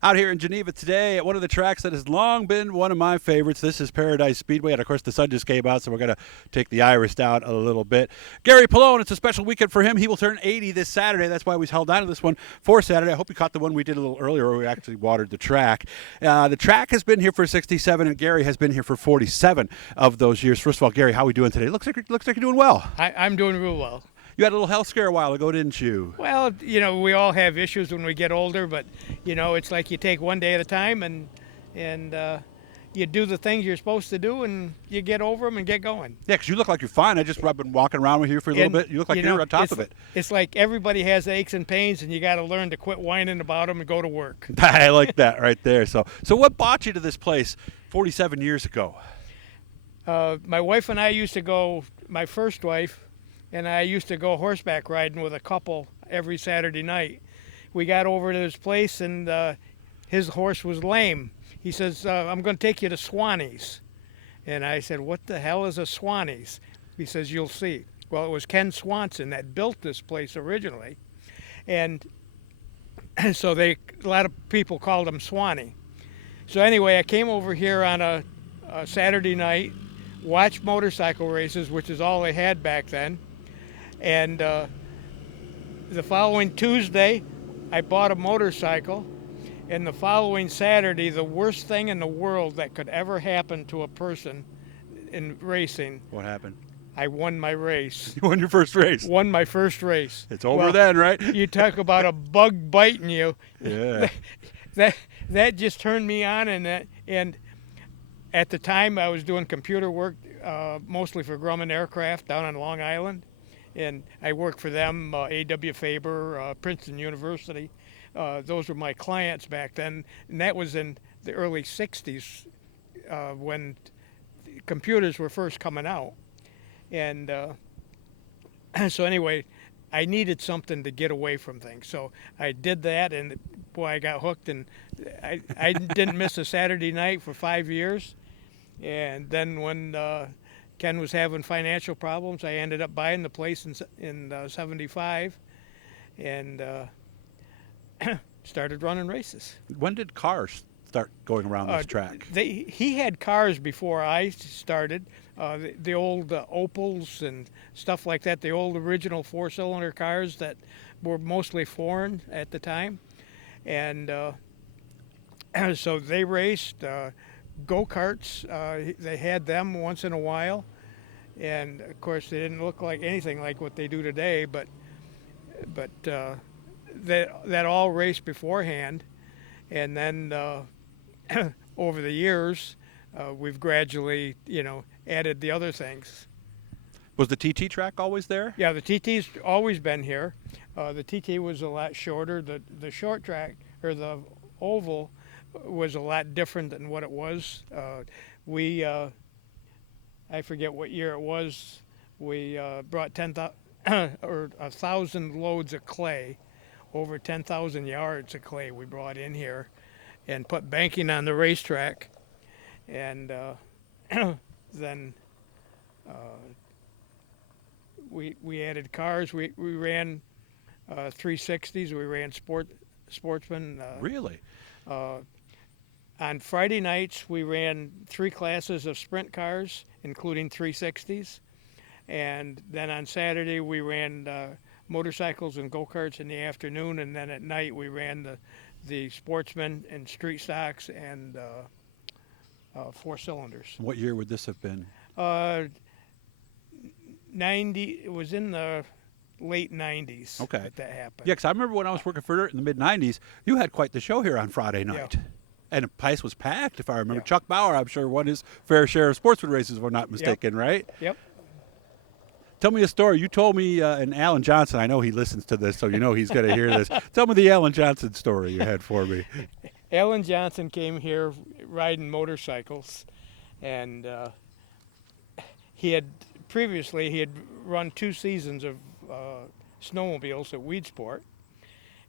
Out here in Geneva today at one of the tracks that has long been one of my favorites. This is Paradise Speedway, and of course the sun just came out, so we're going to take the iris down a little bit. Gary Palone, it's a special weekend for him. He will turn 80 this Saturday. That's why we held on to this one for Saturday. I hope you caught the one we did a little earlier where we actually watered the track. The track has been here for 67, and Gary has been here for 47 of those years. First of all, Gary, how are we doing today? Looks like you're doing well. I'm doing real well. You had a little health scare a while ago, didn't you? Well, we all have issues when we get older, but it's like you take one day at a time and you do the things you're supposed to do, and you get over them and get going. Yeah, because you look like you're fine. I've been walking around with you for a little bit. You look like you're on top of it. It's like everybody has aches and pains, and you got to learn to quit whining about them and go to work. I like that right there. So what brought you to this place 47 years ago? My wife and I used to go. My first wife and I used to go horseback riding with a couple every Saturday night. We got over to his place, and his horse was lame. He says, I'm going to take you to Swanee's. And I said, what the hell is a Swanee's? He says, you'll see. Well, it was Ken Swanson that built this place originally. And so a lot of people called him Swanee. So anyway, I came over here on a Saturday night, watched motorcycle races, which is all they had back then. And the following Tuesday, I bought a motorcycle. And the following Saturday, the worst thing in the world that could ever happen to a person in racing. What happened? I won my race. You won your first race. Won my first race. It's over then, right? You talk about a bug biting you. Yeah. That just turned me on, and at the time I was doing computer work, mostly for Grumman Aircraft down on Long Island. And I worked for them, A.W. Faber, Princeton University. Those were my clients back then. And that was in the early 60s when computers were first coming out. And so anyway, I needed something to get away from things. So I did that, and boy, I got hooked. And I didn't miss a Saturday night for 5 years. And then when Ken was having financial problems, I ended up buying the place in 75 and started running races. When did cars start going around this track? He had cars before I started, the old Opals and stuff like that, the old original four-cylinder cars that were mostly foreign at the time. And so they raced. Go-karts, they had them once in a while, and of course they didn't look like anything like what they do today, but that all raced beforehand, and then over the years we've gradually added the other things. Was the TT track always there? Yeah, the TT's always been here. The TT was a lot shorter. The short track, or the oval, was a lot different than what it was. I forget what year it was. We brought 1,000 loads of clay, over 10,000 yards of clay we brought in here, and put banking on the racetrack. And then we added cars. We ran 360s. We ran sportsman. Really? On Friday nights, we ran 3 classes of sprint cars, including 360s. And then on Saturday, we ran motorcycles and go-karts in the afternoon. And then at night, we ran the sportsmen and street stocks and 4 cylinders. What year would this have been? 90. It was in the late 90s. Okay. That happened. Yeah, because I remember when I was working for Dirt in the mid-90s, you had quite the show here on Friday night. Yeah. And the place was packed, if I remember. Yeah. Chuck Bauer, I'm sure, won his fair share of sportsman races, if I'm not mistaken, right? Yep. Tell me a story. You told me, and Alan Johnson, I know he listens to this, so you know he's going to hear this. Tell me the Alan Johnson story you had for me. Alan Johnson came here riding motorcycles, and he had run 2 seasons of snowmobiles at Weedsport,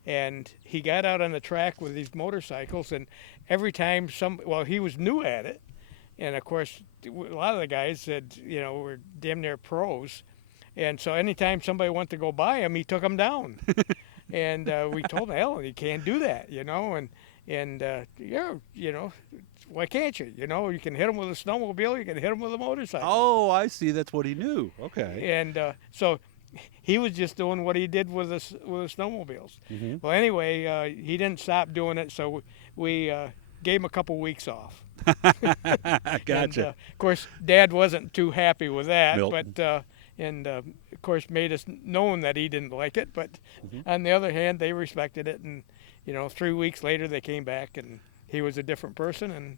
and he got out on the track with these motorcycles, and every time he was new at it, and of course a lot of the guys said, were damn near pros, and so anytime somebody wanted to go by him, he took them down. And we told Alan, you can't do that, And yeah, why can't you? You can hit them with a snowmobile, you can hit them with a motorcycle. Oh, I see. That's what he knew. Okay. And so he was just doing what he did with the snowmobiles. Mm-hmm. Well, anyway, he didn't stop doing it, so we gave him a couple weeks off. Gotcha. And, of course, Dad wasn't too happy with that, Milton. but of course made us known that he didn't like it. But on the other hand, they respected it, and 3 weeks later they came back, and he was a different person. And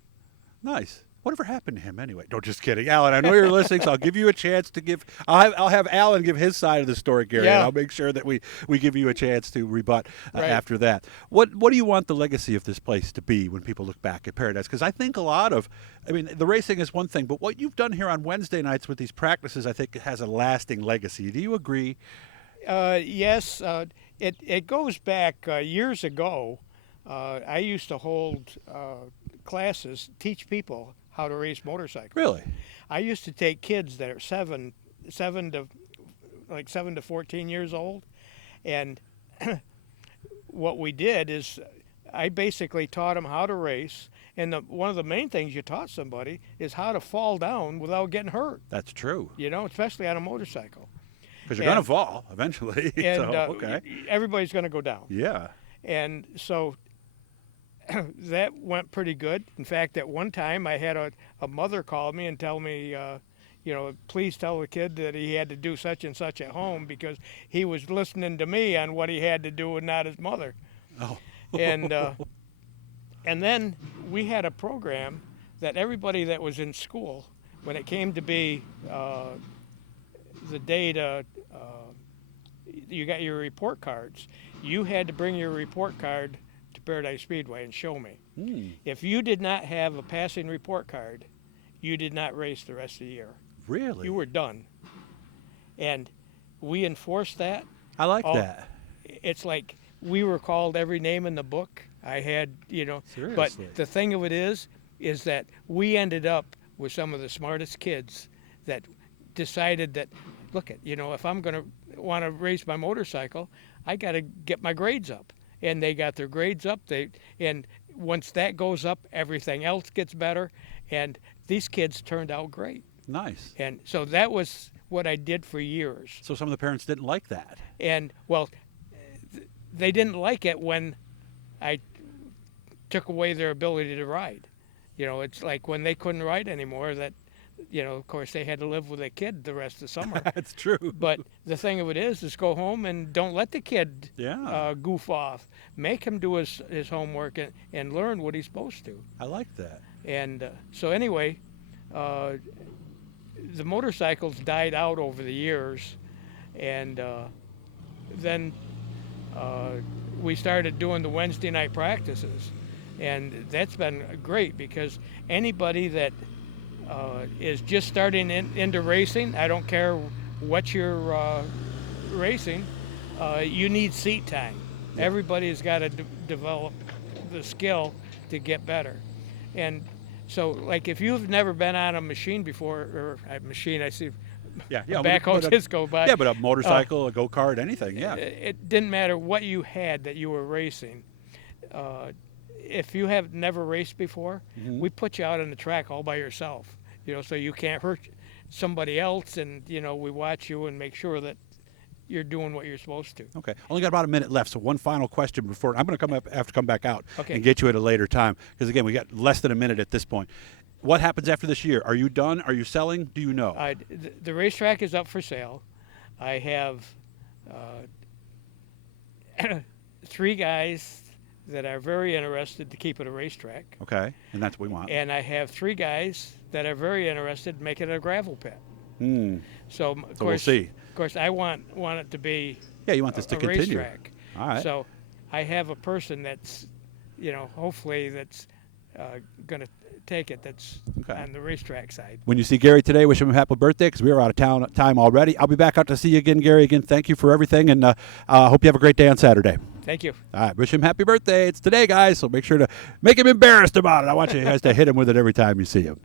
Nice. Whatever happened to him anyway? No, just kidding. Alan, I know you're listening, so I'll give you a chance to give. I'll have Alan give his side of the story, Gary, and Yeah. I'll make sure that we give you a chance to rebut Right. after that. What do you want the legacy of this place to be when people look back at Paradise? Because I think the racing is one thing, but what you've done here on Wednesday nights with these practices, I think, has a lasting legacy. Do you agree? yes, it goes back years ago. I used to hold classes, teach people how to race motorcycles. Really? I used to take kids that are 7 to 14 years old, and what we did is I basically taught them how to race. And one of the main things you taught somebody is how to fall down without getting hurt. That's true. Especially on a motorcycle. Because you're going to fall eventually. And So, okay. everybody's going to go down. Yeah. And so that went pretty good. In fact, at one time I had a mother call me and tell me, please tell the kid that he had to do such and such at home because he was listening to me on what he had to do and not his mother. Oh. And then we had a program that everybody that was in school, when it came to be the day you got your report cards, you had to bring your report card to Paradise Speedway and show me. If you did not have a passing report card, you did not race the rest of the year. Really? You were done. And we enforced that. I like that. It's like we were called every name in the book. I had, Seriously. but the thing of it is that we ended up with some of the smartest kids that decided that, look, if I'm going to want to race my motorcycle, I got to get my grades up. And they got their grades up. And once that goes up, everything else gets better. And these kids turned out great. Nice. And so that was what I did for years. So some of the parents didn't like that. And, well, they didn't like it when I took away their ability to ride. It's like when they couldn't ride anymore that, of course they had to live with a kid the rest of the summer. That's true. But the thing of it is go home and don't let the kid goof off. Make him do his homework and learn what he's supposed to. I like that. And so anyway, the motorcycles died out over the years. And then we started doing the Wednesday night practices. And that's been great because anybody that is just starting into racing, I don't care what you're racing, you need seat time. Yeah. Everybody's got to develop the skill to get better. And so, like, if you've never been on a machine before, or a machine, I see backhoe just go by. Yeah, but a motorcycle, a go-kart, anything, yeah. It didn't matter what you had that you were racing. If you have never raced before, we put you out on the track all by yourself, so you can't hurt somebody else, and, we watch you and make sure that you're doing what you're supposed to. Okay. Only got about a minute left, so one final question before I'm going to have to come back out okay. and get you at a later time because, again, we got less than a minute at this point. What happens after this year? Are you done? Are you selling? Do you know? The racetrack is up for sale. I have 3 guys that are very interested to keep it a racetrack. Okay, and that's what we want. And I have 3 guys that are very interested in making it a gravel pit. So of course, we'll see. Of course, I want it to be you want this to continue. Racetrack. All right. So I have a person that's, hopefully that's going to take it that's on the racetrack side. When you see Gary today, wish him a happy birthday because we are out of time already. I'll be back out to see you again, Gary. Again, thank you for everything, and hope you have a great day on Saturday. Thank you. All right, wish him happy birthday. It's today, guys, so make sure to make him embarrassed about it. I want you guys to hit him with it every time you see him.